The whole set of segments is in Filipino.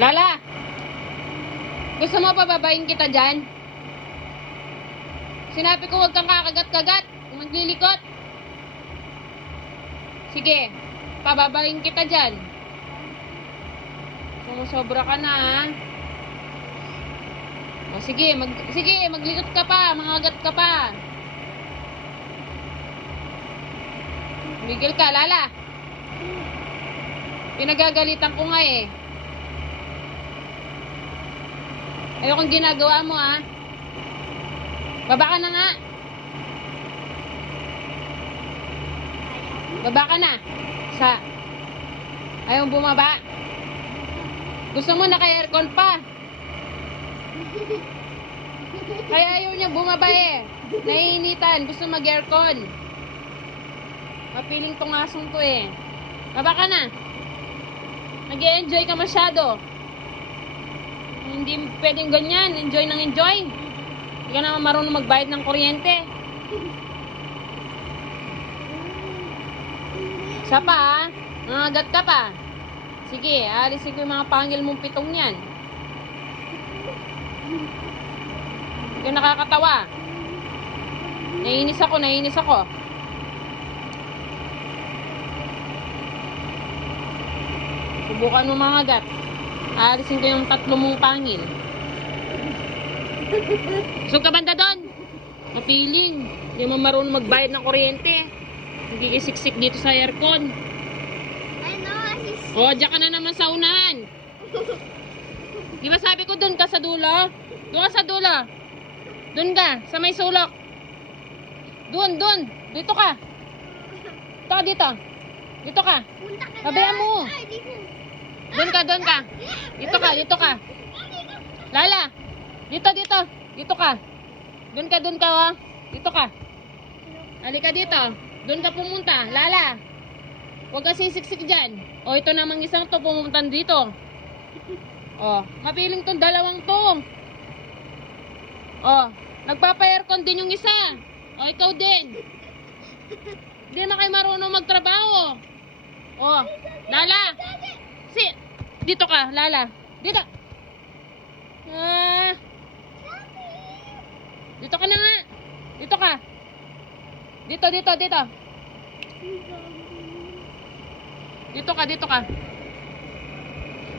Lala! Gusto mo pababain kita dyan? Sinabi ko huwag kang kakagat-kagat. Maglilikot. Sige. Pababain kita dyan. Sumusobra ka na, ha? O, sige, maglikot ka pa. Mangagat ka pa. Miguel ka, Lala. Pinagagalitan ko nga eh. Ayokong ginagawa mo, ha? Baba ka na nga. Baba ka na. Ayaw bumaba. Gusto mo naka-aircon pa. Kaya ayaw niya bumaba eh. Naiinitan. Gusto mag-aircon. Mapiling tong asong to eh. Baba ka na. Nag-e-enjoy ka masyado. Hindi pwedeng ganyan. Enjoy ng enjoy. Hindi ka naman marunong magbayad ng kuryente. Siya pa ha. Nangagat ka pa. Sige, alisin ko yung mga pangil mong pitong yan. Hindi ka nakakatawa. Naiinis ako. Subukan mo mangagat. Alisin ko yung 3 mong pangil. So ka banda doon? Mapiling. Hindi mo marunong magbayad ng kuryente. Hindi isiksik dito sa aircon. O, diyan ka na naman sa unahan. Di ba sabi ko doon ka sa dulo? Doon ka sa dulo. Doon ka, sa may sulok. Doon. Dito ka. Dito. Dito ka. Babayaan mo. Doon ka. Dito ka. Lala. Dito. Dito ka. Doon ka, oh. Dito ka. Halika dito. Doon ka pumunta. Lala. Huwag ka sisiksik dyan. O, ito namang isang to pumunta dito. O, mapiling tong dalawang to. O, nagpapa-aircon din yung isa. O, ikaw din. Hindi na kayo marunong magtrabaho. O, Lala. Dito ka, Lala. Dito. Dito ka na nga. Dito ka. Dito. Dito ka.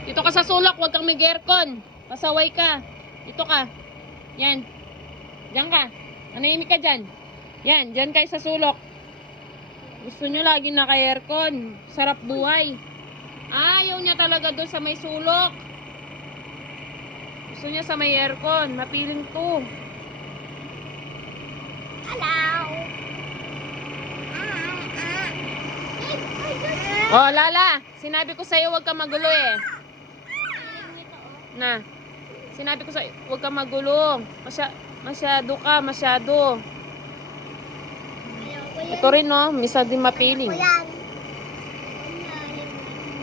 Dito ka sa sulok, huwag kang mag-aircon. Pasaway ka. Dito ka. Yan. Diyan ka. Anahimik ka dyan. Yan, dyan kayo sa sulok. Gusto nyo lagi naka-aircon. Sarap buhay. Ayaw niya talaga doon sa may sulok. Gusto niya sa may aircon. Mapiling to. Hello. Oh, Lala. Sinabi ko sa'yo huwag kang magulo eh. Na. Sinabi ko sa'yo huwag kang magulo. Masyado. Ayoko yan. Ito rin no. Misa din mapiling. Ayoko yan.